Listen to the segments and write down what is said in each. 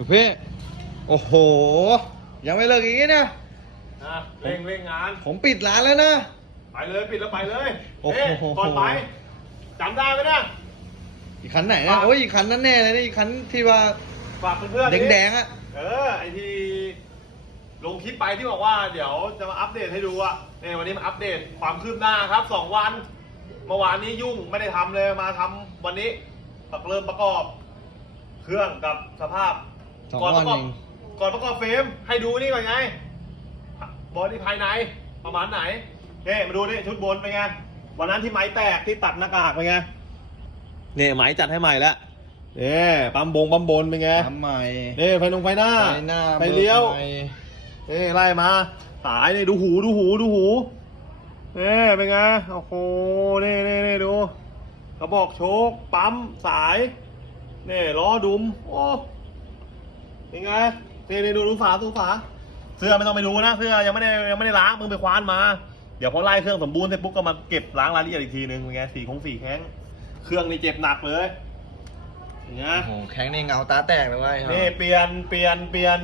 ลูกพี่โอ้โห ยังไม่เลิกอีกนะนะเร่งเร่งงาน ผมปิดร้านแล้วนะ ไปเลยปิดแล้วไปเลยโอ้โหเอ๊ะก่อนไปจำได้ไหมเนี่ยอีกคันไหนนะฝากโอ้ยอีกคันนั้นแน่เลยนะอีกคันที่ว่าฝากเพื่อนๆแดดิงแดงๆอะเออไอที่ลงคลิปไปที่บอกว่าเดี๋ยวจะมาอัปเดตให้ดูอะเนี่ยวันนี้มาอัปเดตความคืบหน้าครับสองวันเมื่อวานนี้ยุ่งไม่ได้ทำเลยมาทำวันนี้ปักเริ่มประกอบ เครื่องกับสภาพ สองก่อนวัปนระกอบเองก่อนประกอบเฟรมให้ดูนี่ก่อนไง บอดี้ภายในประมาณไหนเนี่ยมาดูนี่ชุดบนเป็นไงวันนั้นที่ไม้แตกที่ตัดหน้ากากเป็นไงเนี่ยไม้จัดให้ใหม่แล้วเนี่ยปั๊มบงปั๊มบนเป็นไงทำใหม่นี่ไฟตรงไฟหน้าไฟหน้าไฟเลี้ยวไฟนี่ไล่มาสายนี่ดูหูดูหูดูหูนี่เป็นไงโอ้โหนี่นี่นี่ดูกระบอกโชคปั๊มสายนี่ล้อดุมโอ้ เป็นไงนี่นี่ดูดูฝาดูฝา เสื้อไม่ต้องไปดูนะ เสื้อยังไม่ได้ยังไม่ได้ล้างมึงไปคว้านมา เดี๋ยวพอไล่เครื่องสมบูรณ์เสร็จปุ๊บก็มาเก็บล้างรายละเอียดอีกทีนึงเป็นไงสีคงสีแข้ง เครื่องนี่เจ็บหนักเลยอย่างเงี้ย โอ้โหแข็งนี่เงาตาแตกเลยเว้ยนี่เปลี่ยนเปลี่ยนเปลี่ยน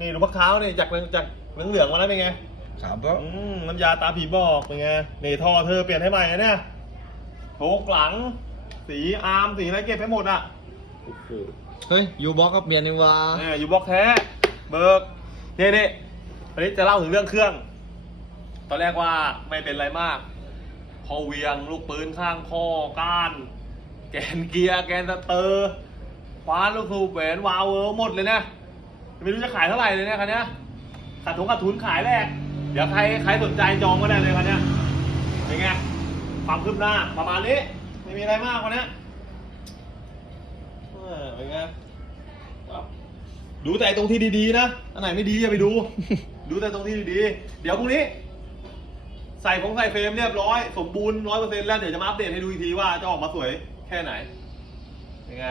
นี่ดูพักเท้านี่จากจากเหลืองๆมาแล้วเป็นไงครับแล้วอืมน้ำยาตาผีบอกเป็นไงนี่ท่อเธอเปลี่ยนให้ใหม่นะเนี่ยโชกหลัง สีอาร์มสีอะไรเก็บให้หมดอะ เฮ้ยยูบ็อกก็เปลี่ยนนี่วะเนี่ยอยู่บล็อกแท้เบิกนี่นี่อันนี้จะเล่าถึงเรื่องเครื่อง ตอนแรกว่าไม่เป็นไรมาก พอเวียงลูกปืนข้างข้อก้าน แกนเกียร์แกนสเตอร์คว้านลูกสูบแหวนวาล์วเออหมดเลยนะไม่รู้จะขายเท่าไหร่เลยเนี่ยคันเนี้ยขาดทุนขาดทุนขายแรก เดี๋ยวใครใครสนใจจองก็ได้เลยคันเนี้ยเป็นไงความคืบหน้าประมาณนี้ไม่มีอะไรมากกว่านี้เออ เป็นไงดูแต่ตรงที่ดีๆนะ อันไหนไม่ดีอย่าไปดู ดูแต่ตรงที่ดีๆ เดี๋ยวพรุ่งนี้ ใส่ของใส่เฟรมเรียบร้อย สมบูรณ์ร้อยเปอร์เซ็นต์แล้วเดี๋ยวจะมาอัปเดตให้ดูอีกทีว่าจะออกมาสวยแค่ไหนเป็นไง